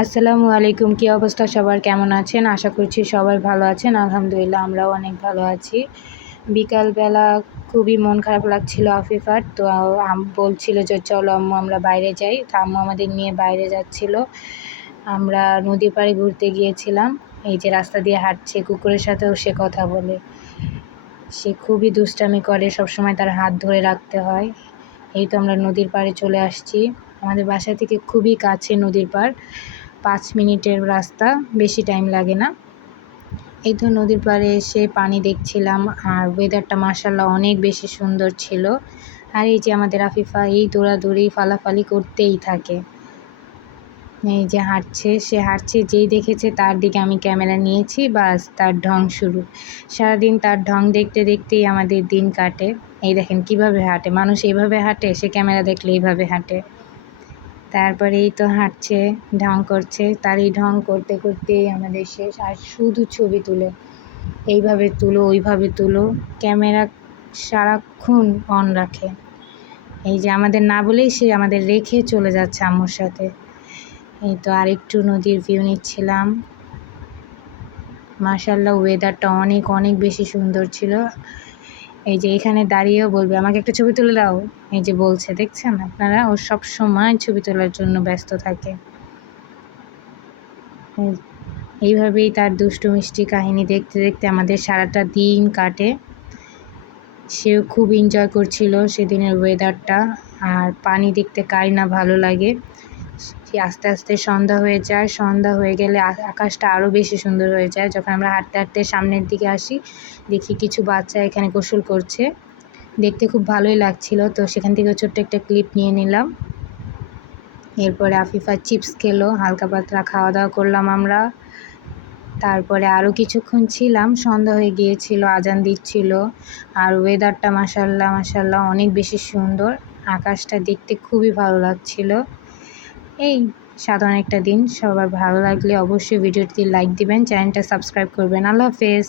আসসালামু আলাইকুম। কী অবস্থা সবার, কেমন আছেন? আশা করছি সবাই ভালো আছেন। আলহামদুলিল্লাহ আমরাও অনেক ভালো আছি। বিকালবেলা খুবই মন খারাপ লাগছিল আফিফার, তো বলছিল যে চলো আম্মু আমরা বাইরে যাই। তো আম্মু আমাদের নিয়ে বাইরে যাচ্ছিল। আমরা নদীর পাড়ে ঘুরতে গিয়েছিলাম। এই যে রাস্তা দিয়ে হাঁটছে, কুকুরের সাথেও সে কথা বলে। সে খুবই দুষ্টামি করে, সবসময় তার হাত ধরে রাখতে হয়। এই তো আমরা নদীর পাড়ে চলে আসছি। আমাদের বাসা থেকে খুবই কাছে নদীর পাড়, 5 মিনিটের রাস্তা, বেশি টাইম লাগে না। এই তো নদীর পাড়ে এসে পানি দেখছিলাম, আর ওয়েদারটা মাশাআল্লাহ অনেক বেশি সুন্দর ছিল। আর এই যে আমাদের আফিফা এই দৌড়াদৌড়ি ফালাফালি করতেই থাকে। এই যে হাঁটছে, সে হাঁটছে, যেই দেখেছে তার দিকে আমি ক্যামেরা নিয়েছি, বাস তার ঢং শুরু। সারাদিন তার ঢং দেখতে দেখতেই আমাদের দিন কাটে। এই দেখেন কিভাবে হাঁটে, মানুষ এইভাবে হাঁটে, সে ক্যামেরা দেখলে এইভাবে হাঁটে। তারপরে এই তো হাঁটছে, ঢং করছে, তার এই ঢং করতে করতেই আমাদের শেষ। আর শুধু ছবি তুলে, এইভাবে তুলো ওইভাবে তুলো, ক্যামেরা সারাক্ষণ অন রাখে। এই যে আমাদের না বলেই সে আমাদের রেখে চলে যাচ্ছে আম্মুর সাথে। এই তো আরেকটু নদীর ভিউ নিচ্ছিলাম। মাশাআল্লাহ ওয়েদারটা অনেক অনেক বেশি সুন্দর ছিল। এই যে এখানে দাঁড়িয়েও বলবে আমাকে একটা ছবি তুলে দাও, এই যে বলছে, দেখছেন আপনারা, ও সব সময় ছবি তোলার জন্য ব্যস্ত থাকে। এইভাবেই তার দুষ্টু মিষ্টি কাহিনী দেখতে দেখতে আমাদের সারাটা দিন কাটে। সেও খুব এনজয় করছিল সেদিনের ওয়েদারটা। আর পানি দেখতে কার না ভালো লাগে। আস্তে আস্তে সন্ধ্যা হয়ে যায়, সন্ধ্যা হয়ে গেলে আকাশটা আরও বেশি সুন্দর হয়ে যায়। যখন আমরা হাঁটতে হাঁটতে সামনের দিকে আসি, দেখি কিছু বাচ্চা এখানে গোসল করছে, দেখতে খুব ভালোই লাগছিল। তো সেখান থেকে ছোট্ট একটা ক্লিপ নিয়ে নিলাম। এরপরে আফিফা চিপস খেলো, হালকা পাতলা খাওয়া দাওয়া করলাম আমরা। তারপরে আরও কিছুক্ষণ ছিলাম, সন্ধ্যা হয়ে গিয়েছিল, আজান দিচ্ছিল। আর ওয়েদারটা মাশাআল্লাহ মাশাআল্লাহ অনেক বেশি সুন্দর, আকাশটা দেখতে খুবই ভালো লাগছিল। এই সাধারণ একটা দিন। সবার ভালো লাগলে অবশ্যই ভিডিওটি লাইক দিবেন, চ্যানেলটা সাবস্ক্রাইব করবেন। আল্লাহ হাফেজ।